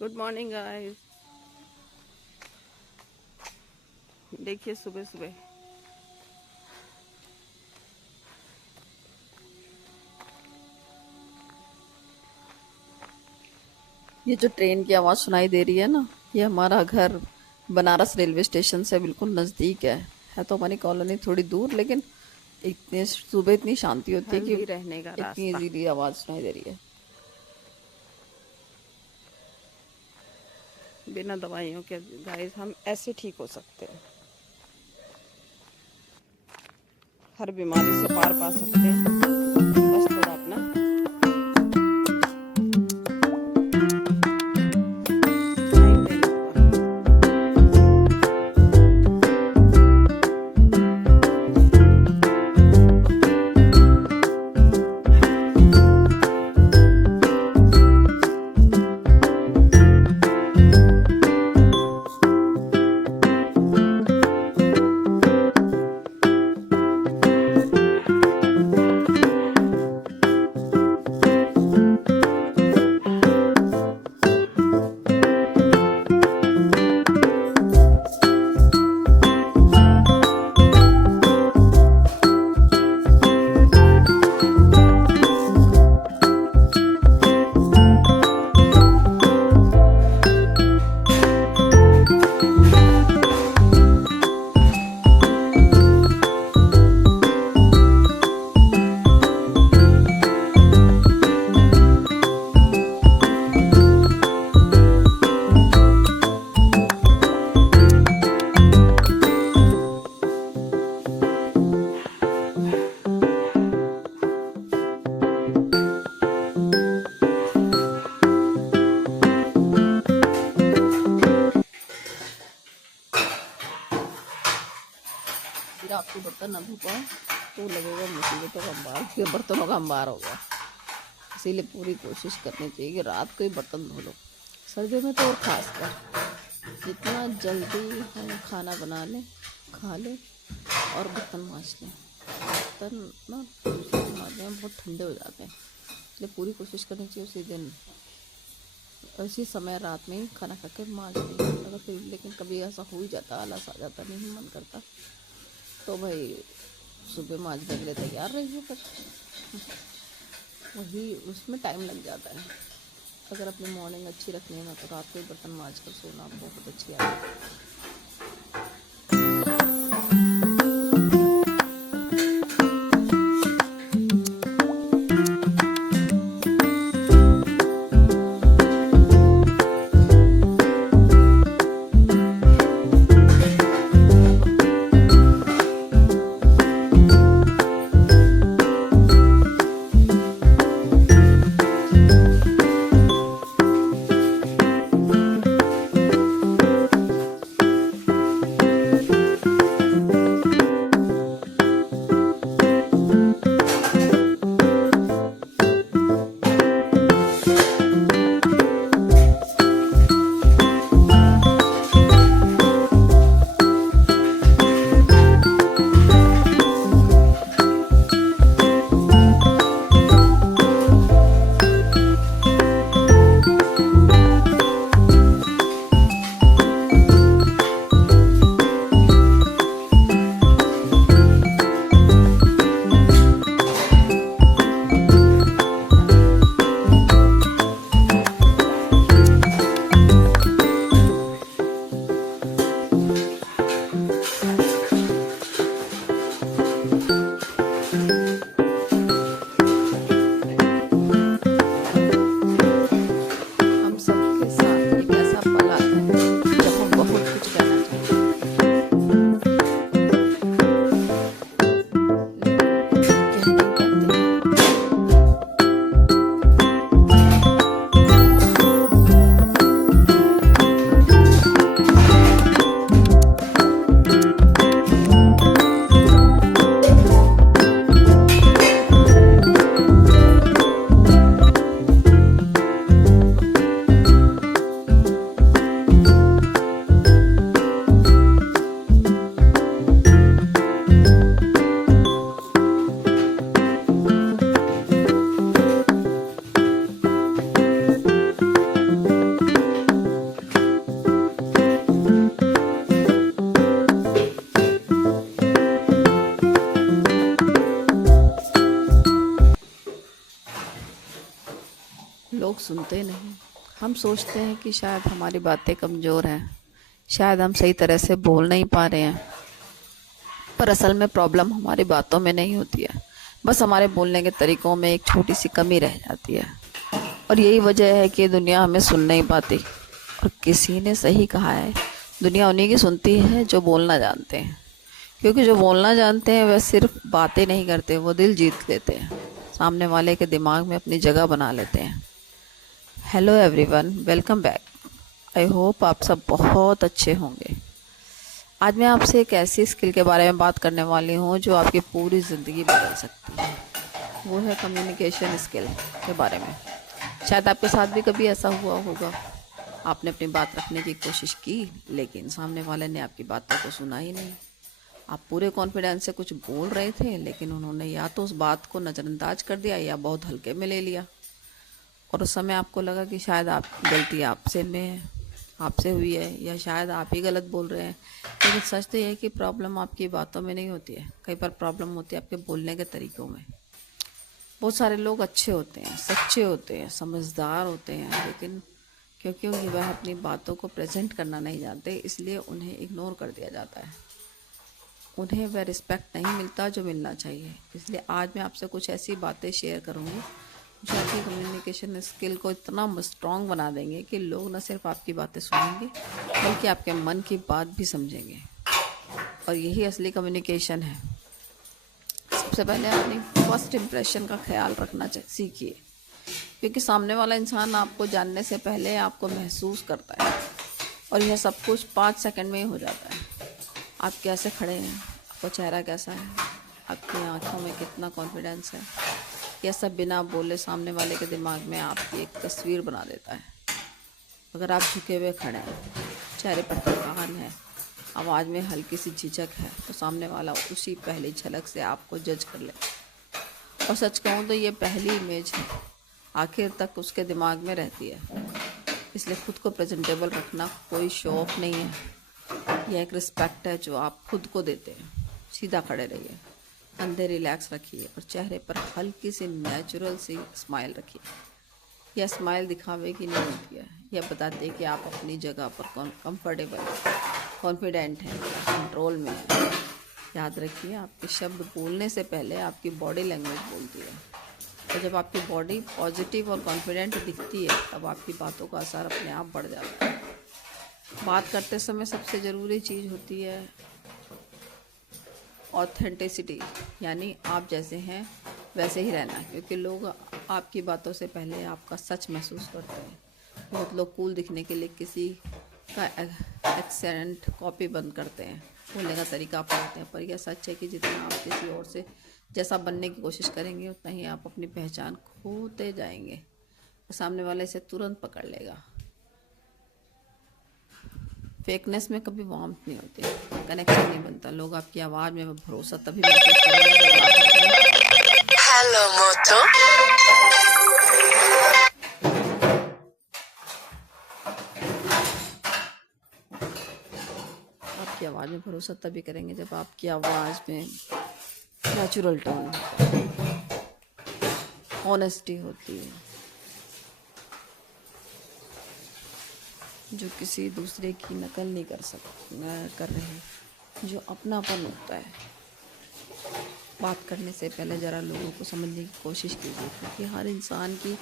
Good morning guys. देखिए सुबह सुबह ये जो ट्रेन की आवाज़ सुनाई दे रही है ना, ये हमारा घर बनारस रेलवे स्टेशन से बिल्कुल नज़दीक है तो हमारी कॉलोनी थोड़ी दूर, लेकिन इतने सुबह इतनी शांति होती है कि हेल्दी रहने का इतनी रास्ता। इजीली आवाज़ सुनाई दे रही है। बिना दवाइयों के गाइस हम ऐसे ठीक हो सकते हैं, हर बीमारी से पार पा सकते हैं। बस थोड़ा अपना टाइम देना होगा। फिर आपको बर्तन ना धो पाओ तो लगेगा मुसीबतों का अंबार, फिर बर्तनों का अंबार होगा। इसीलिए पूरी कोशिश करनी चाहिए कि रात को ही बर्तन धो लो। सर्दियों में तो और खास कर जितना जल्दी हम खाना बना लें, खा लें और बर्तन मांज लें, बर्तन ना मांजने में बहुत ठंडे हो जाते हैं। इसलिए पूरी कोशिश करनी चाहिए उसी दिन, उसी समय रात में ही खाना खा के मांज लें। अगर फिर लेकिन कभी ऐसा हो ही जाता, आलस आ जाता, नहीं मन करता, तो भाई सुबह मांजने के लिए तैयार रहिए, पर वही उसमें टाइम लग जाता है। अगर अपनी मॉर्निंग अच्छी रखनी है ना, तो रात को ही बर्तन मांज कर सोना बहुत अच्छी आदत है। लोग सुनते नहीं। हम सोचते हैं कि शायद हमारी बातें कमज़ोर हैं, शायद हम सही तरह से बोल नहीं पा रहे हैं। पर असल में प्रॉब्लम हमारी बातों में नहीं होती है, बस हमारे बोलने के तरीकों में एक छोटी सी कमी रह जाती है। और यही वजह है कि दुनिया हमें सुन नहीं पाती। और किसी ने सही कहा है, दुनिया उन्हीं की सुनती है जो बोलना जानते हैं। क्योंकि जो बोलना जानते हैं वह सिर्फ बातें नहीं करते, वो दिल जीत लेते हैं, सामने वाले के दिमाग में अपनी जगह बना लेते हैं। Hello everyone, welcome back. I hope आप सब बहुत अच्छे होंगे। आज मैं आपसे एक ऐसी स्किल के बारे में बात करने वाली हूँ जो आपकी पूरी ज़िंदगी बदल सकती है। वो है कम्युनिकेशन स्किल के बारे में। शायद आपके साथ भी कभी ऐसा हुआ होगा, आपने अपनी बात रखने की कोशिश की लेकिन सामने वाले ने आपकी बातों को सुना ही नहीं। आप पूरे कॉन्फिडेंस से कुछ बोल रहे थे लेकिन उन्होंने या तो उस बात को नज़रअंदाज कर दिया या बहुत हल्के में ले लिया। और उस समय आपको लगा कि शायद आप गलती आपसे हुई है, या शायद आप ही गलत बोल रहे हैं। लेकिन सच तो यह है कि प्रॉब्लम आपकी बातों में नहीं होती है, कई बार प्रॉब्लम होती है आपके बोलने के तरीक़ों में। बहुत सारे लोग अच्छे होते हैं, सच्चे होते हैं, समझदार होते हैं, लेकिन क्योंकि वह अपनी बातों को प्रेजेंट करना नहीं जानते, इसलिए उन्हें इग्नोर कर दिया जाता है। उन्हें वह रिस्पेक्ट नहीं मिलता जो मिलना चाहिए। इसलिए आज मैं आपसे कुछ ऐसी बातें शेयर करूँगी जो आपकी कम्युनिकेशन स्किल को इतना स्ट्रॉन्ग बना देंगे कि लोग न सिर्फ आपकी बातें सुनेंगे बल्कि आपके मन की बात भी समझेंगे। और यही असली कम्युनिकेशन है। सबसे पहले अपनी फर्स्ट इम्प्रेशन का ख्याल रखना सीखिए, क्योंकि सामने वाला इंसान आपको जानने से पहले आपको महसूस करता है, और यह सब कुछ 5 सेकंड में ही हो जाता है। आप कैसे खड़े हैं, आपका चेहरा कैसा है, आपकी आंखों में कितना कॉन्फिडेंस है, यह सब बिना बोले सामने वाले के दिमाग में आपकी एक तस्वीर बना देता है। अगर आप झुके हुए खड़े हैं, चेहरे पर थकान है, आवाज़ में हल्की सी झिझक है, तो सामने वाला उसी पहली झलक से आपको जज कर ले। और सच कहूँ तो ये पहली इमेज है, आखिर तक उसके दिमाग में रहती है। इसलिए खुद को प्रेजेंटेबल रखना कोई शो ऑफ नहीं है, यह एक रिस्पेक्ट है जो आप खुद को देते हैं। सीधा खड़े रहिए, कंधे रिलैक्स रखिए और चेहरे पर हल्की सी नेचुरल सी स्माइल रखिए। यह स्माइल दिखावे की नहीं होती है, यह बताती है कि आप अपनी जगह पर कंफर्टेबल हैं, कॉन्फिडेंट हैं, कंट्रोल में हैं। याद रखिए, आपके शब्द बोलने से पहले आपकी बॉडी लैंग्वेज बोलती है। तो जब आपकी बॉडी पॉजिटिव और कॉन्फिडेंट दिखती है तब आपकी बातों का असर अपने आप बढ़ जाता है। बात करते समय सबसे ज़रूरी चीज़ होती है ऑथेंटिसिटी, यानी आप जैसे हैं वैसे ही रहना, क्योंकि लोग आपकी बातों से पहले आपका सच महसूस करते हैं। बहुत लोग कूल दिखने के लिए किसी का एक्सेंट कॉपी बंद करते हैं, बोलने का तरीका अपनाते हैं, पर यह सच है कि जितना आप किसी और से जैसा बनने की कोशिश करेंगे उतना ही आप अपनी पहचान खोते जाएंगे। सामने वाले इसे तुरंत पकड़ लेगा। फेकनेस में कभी वार्मथ नहीं होती, कनेक्शन नहीं बनता। लोग आपकी आवाज़ में भरोसा तभी महसूस करेंगे जब आप हेलो मोटो आपकी आवाज़ में भरोसा तभी करेंगे जब आपकी आवाज़ में नेचुरल टोन, ऑनेस्टी होती है, जो किसी दूसरे की नकल नहीं कर रहे, जो अपनापन होता है। बात करने से पहले ज़रा लोगों को समझने की कोशिश कीजिए, क्योंकि हर इंसान की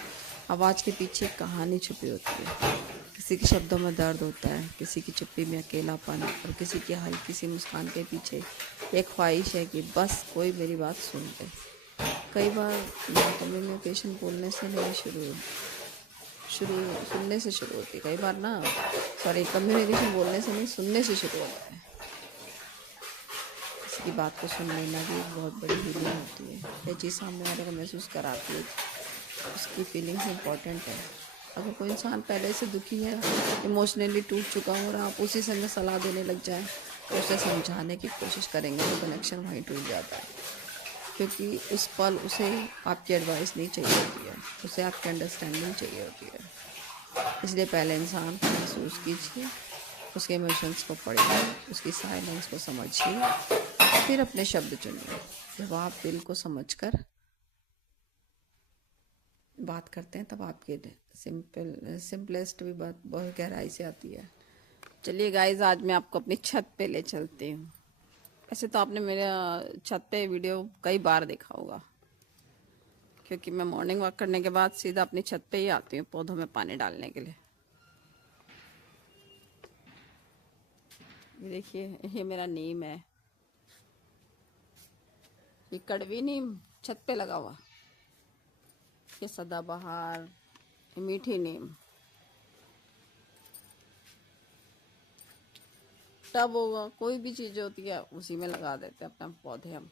आवाज़ के पीछे एक कहानी छुपी होती है। किसी के शब्दों में दर्द होता है, किसी की चुप्पी में अकेलापन, और किसी की हल्की सी मुस्कान के पीछे एक ख्वाहिश है कि बस कोई मेरी बात सुन ले। कई बार कम्युनिकेशन बोलने से नहीं सुनने से शुरू होती है। कई बार कम्युनिकेशन बोलने से नहीं, सुनने से शुरू होता है। किसी की बात को सुन लेना भी एक बहुत बड़ी हीलिंग होती है। यह चीज़ सामने वाले को महसूस कराती है, उसकी फीलिंग्स इंपॉर्टेंट है। अगर कोई इंसान पहले से दुखी है, इमोशनली टूट चुका हो और आप उसी समय सलाह देने लग जाएं, तो उसे समझाने की कोशिश करेंगे तो कनेक्शन वहीं टूट जाता है, क्योंकि उस पल उसे आपकी एडवाइस नहीं चाहिए होती है, उसे आपकी अंडरस्टैंडिंग चाहिए होती है। इसलिए पहले इंसान को महसूस कीजिए, उसके इमोशंस को पढ़िए, उसकी साइलेंस को समझिए, फिर अपने शब्द चुनिए। जब आप दिल को समझकर बात करते हैं तब आपकी सिंपलेस्ट भी बात बहुत गहराई से आती है। चलिए गाइज, आज मैं आपको अपनी छत पे ले चलती हूँ। ऐसे तो आपने मेरा छत पे वीडियो कई बार देखा होगा, क्योंकि मैं मॉर्निंग वॉक करने के बाद सीधा अपनी छत पे ही आती हूँ पौधों में पानी डालने के लिए। ये देखिए, ये मेरा नीम है, ये कड़वी नीम छत पे लगा हुआ, ये सदाबहार, ये मीठी नीम। टब होगा, कोई भी चीज़ होती है उसी में लगा देते हैं अपना पौधे हम।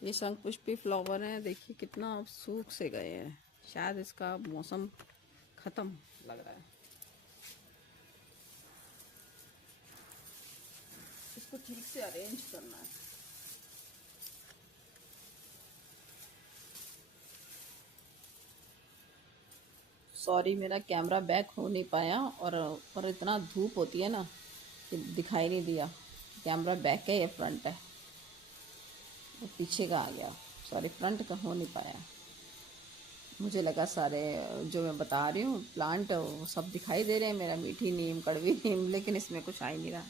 ये शंखपुष्पी फ्लावर है, देखिए कितना सूख से गए हैं, शायद इसका मौसम खत्म लग रहा है। इसको ठीक से अरेंज करना है। सॉरी, मेरा कैमरा बैक हो नहीं पाया, और इतना धूप होती है ना कि दिखाई नहीं दिया कैमरा बैक है या फ्रंट है, वो पीछे का आ गया। सॉरी, फ्रंट का हो नहीं पाया। मुझे लगा सारे जो मैं बता रही हूँ प्लांट वो सब दिखाई दे रहे हैं, मेरा मीठी नीम, कड़वी नीम, लेकिन इसमें कुछ आ ही नहीं रहा।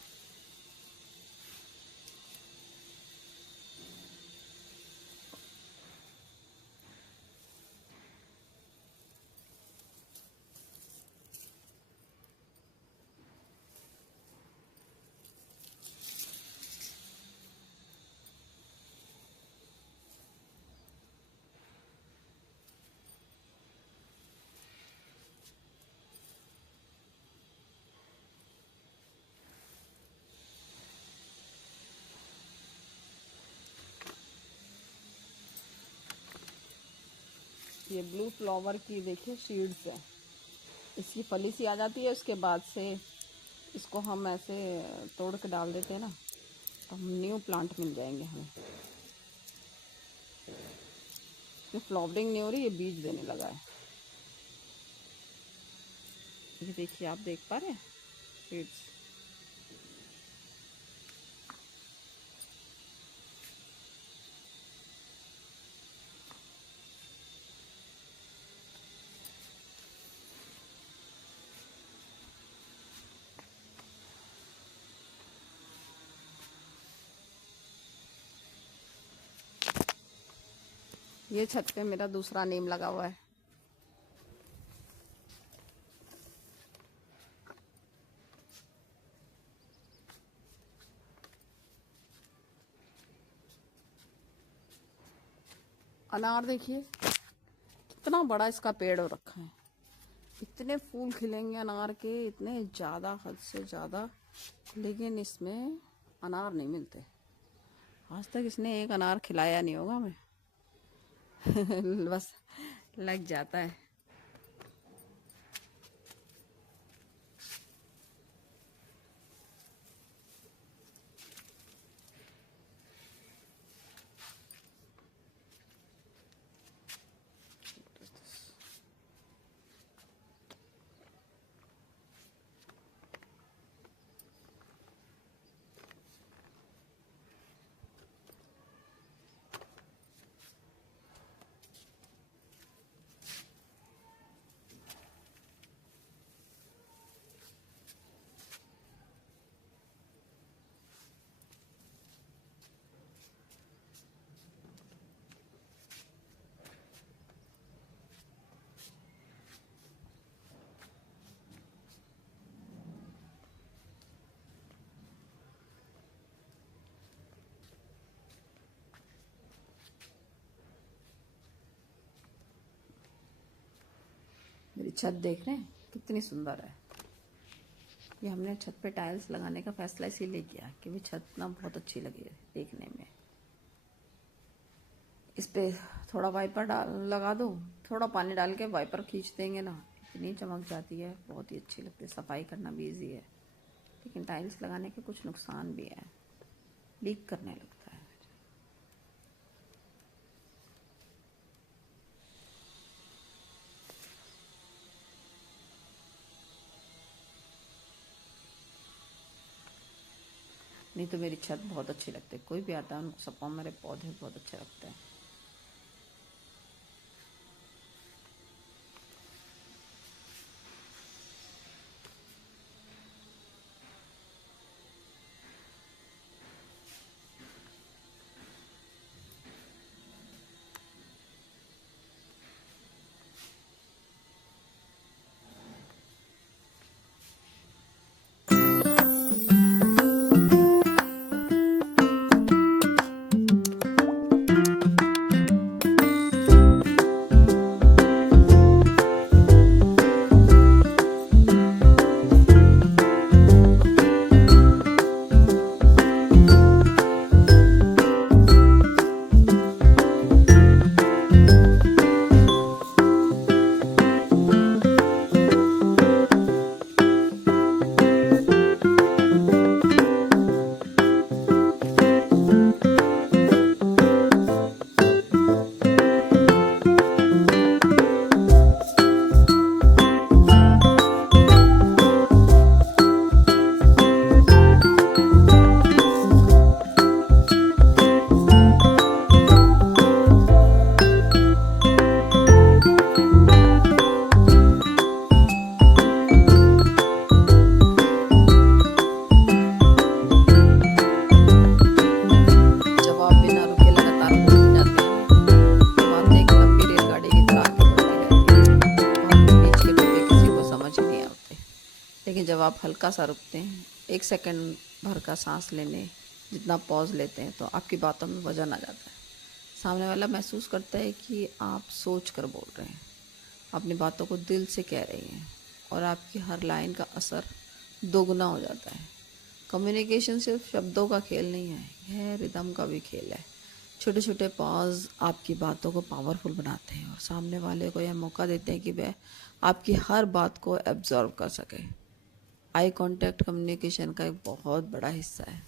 ये ब्लू फ्लावर की देखिए सीड्स है, इसकी फली सी आ जाती है, उसके बाद से इसको हम ऐसे तोड़ के डाल देते हैं ना, तो हम न्यू प्लांट मिल जाएंगे हमें। ये फ्लावरिंग नहीं हो रही, ये बीज देने लगा है। ये देखिए, आप देख पा रहे हैं सीड्स। ये छत पे मेरा दूसरा नीम लगा हुआ है। अनार देखिए कितना बड़ा इसका पेड़ हो रखा है, इतने फूल खिलेंगे अनार के, इतने ज़्यादा, हद से ज़्यादा, लेकिन इसमें अनार नहीं मिलते। आज तक इसने एक अनार खिलाया नहीं होगा हमें। बस लग जाता है। मेरी छत देख रहे हैं कितनी सुंदर है। ये हमने छत पे टाइल्स लगाने का फैसला इसीलिए किया कि भी छत ना बहुत अच्छी लगी देखने में। इस पे थोड़ा वाइपर लगा दो, थोड़ा पानी डाल के वाइपर खींच देंगे ना, इतनी चमक जाती है, बहुत ही अच्छी लगती है। सफाई करना भी ईजी है, लेकिन टाइल्स लगाने के कुछ नुकसान भी है, लीक करने लगता है। नहीं तो मेरी छत बहुत अच्छी लगती है, कोई भी आता है उनको सबको मेरे पौधे बहुत अच्छे लगते हैं। लेकिन जब आप हल्का सा रुकते हैं, 1 सेकंड भर का सांस लेने जितना पॉज लेते हैं, तो आपकी बातों में वजन आ जाता है। सामने वाला महसूस करता है कि आप सोच कर बोल रहे हैं, अपनी बातों को दिल से कह रही हैं, और आपकी हर लाइन का असर दोगुना हो जाता है। कम्युनिकेशन सिर्फ शब्दों का खेल नहीं है, यह रिदम का भी खेल है। छोटे छोटे पॉज आपकी बातों को पावरफुल बनाते हैं और सामने वाले को यह मौका देते हैं कि वह आपकी हर बात को एब्जॉर्व कर सके। आई कांटेक्ट कम्युनिकेशन का एक बहुत बड़ा हिस्सा है।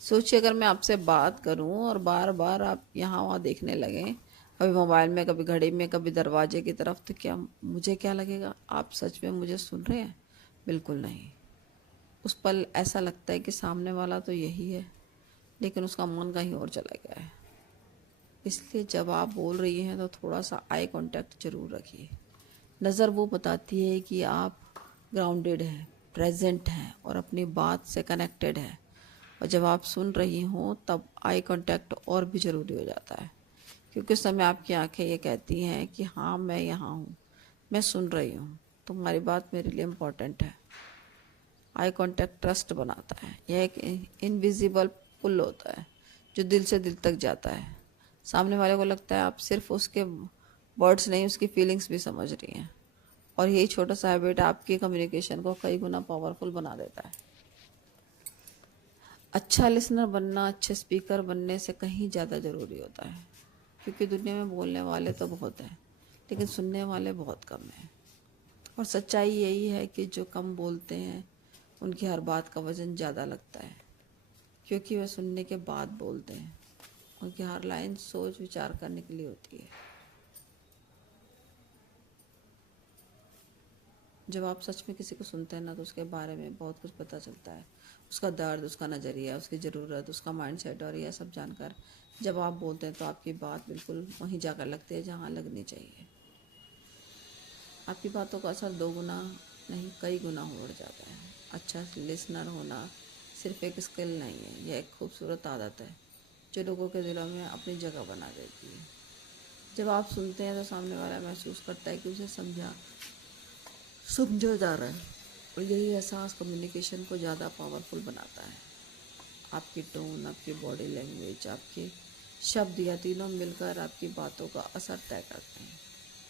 सोचिए, अगर मैं आपसे बात करूं और बार बार आप यहाँ वहाँ देखने लगें, कभी मोबाइल में, कभी घड़ी में, कभी दरवाजे की तरफ, तो क्या मुझे क्या लगेगा? आप सच में मुझे सुन रहे हैं? बिल्कुल नहीं। उस पल ऐसा लगता है कि सामने वाला तो यही है, लेकिन उसका मन कहीं और चला गया है। इसलिए जब आप बोल रही हैं तो थोड़ा सा आई कांटेक्ट जरूर रखिए। नज़र वो बताती है कि आप ग्राउंडेड हैं, प्रेजेंट हैं और अपनी बात से कनेक्टेड हैं। और जब आप सुन रही हों तब आई कांटेक्ट और भी ज़रूरी हो जाता है, क्योंकि उस समय आपकी आंखें ये कहती हैं कि हाँ, मैं यहाँ हूँ, मैं सुन रही हूँ, तुम्हारी बात मेरे लिए इम्पोर्टेंट है। आई कांटेक्ट ट्रस्ट बनाता है। यह एक इनविजिबल पुल होता है जो दिल से दिल तक जाता है। सामने वाले को लगता है आप सिर्फ उसके वर्ड्स नहीं, उसकी फीलिंग्स भी समझ रही हैं, और यही छोटा सा हैबिट आपकी कम्युनिकेशन को कई गुना पावरफुल बना देता है। अच्छा लिसनर बनना अच्छे स्पीकर बनने से कहीं ज़्यादा ज़रूरी होता है, क्योंकि दुनिया में बोलने वाले तो बहुत हैं, लेकिन सुनने वाले बहुत कम हैं। और सच्चाई यही है कि जो कम बोलते हैं उनकी हर बात का वज़न ज़्यादा लगता है, क्योंकि वे सुनने के बाद बोलते हैं। उनकी हर लाइन सोच विचार करने के लिए होती है। जब आप सच में किसी को सुनते हैं ना, तो उसके बारे में बहुत कुछ पता चलता है। उसका दर्द, उसका नज़रिया, उसकी ज़रूरत, उसका माइंडसेट, और यह सब जानकर जब आप बोलते हैं तो आपकी बात बिल्कुल वहीं जाकर लगती है जहाँ लगनी चाहिए। आपकी बातों का असर 2 गुना नहीं, कई गुना हो बढ़ जाता है। अच्छा लिसनर होना सिर्फ एक स्किल नहीं है, यह एक खूबसूरत आदत है जो लोगों के दिलों में अपनी जगह बना देती है। जब आप सुनते हैं तो सामने वाला महसूस करता है कि उसे समझा जा रहा है, और यही एहसास कम्युनिकेशन को ज़्यादा पावरफुल बनाता है। आपकी टोन, आपकी बॉडी लैंग्वेज, आपके शब्द, या तीनों मिलकर आपकी बातों का असर तय करते हैं।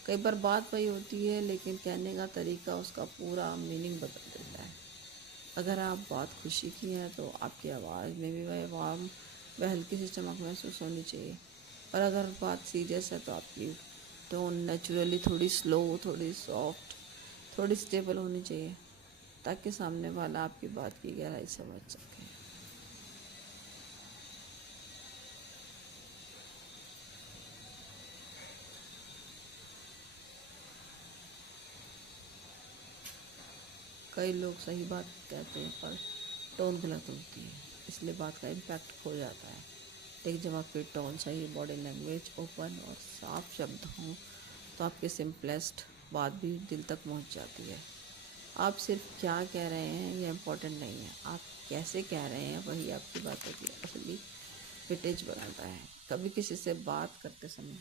कई बार बात वही होती है, लेकिन कहने का तरीका उसका पूरा मीनिंग बदल देता है। अगर आप बात खुशी की है तो आपकी आवाज़ में भी वह वार्म, वह हल्की सी चमक महसूस होनी चाहिए। और अगर बात सीरियस है तो आपकी टोन नेचुरली थोड़ी स्लो, थोड़ी सॉफ्ट, थोड़ी स्टेबल होनी चाहिए, ताकि सामने वाला आपकी बात की गहराई समझ सके। कई लोग सही बात कहते हैं पर टोन गलत होती है, इसलिए बात का इम्पैक्ट खो जाता है। लेकिन जब आपकी टोन सही, बॉडी लैंग्वेज ओपन और साफ शब्द हों, तो आपकी सिंपलेस्ट बात भी दिल तक पहुंच जाती है। आप सिर्फ क्या कह रहे हैं यह इम्पोर्टेंट नहीं है, आप कैसे कह रहे हैं वही आपकी बातों की असली वेटेज बनाता है। कभी किसी से बात करते समय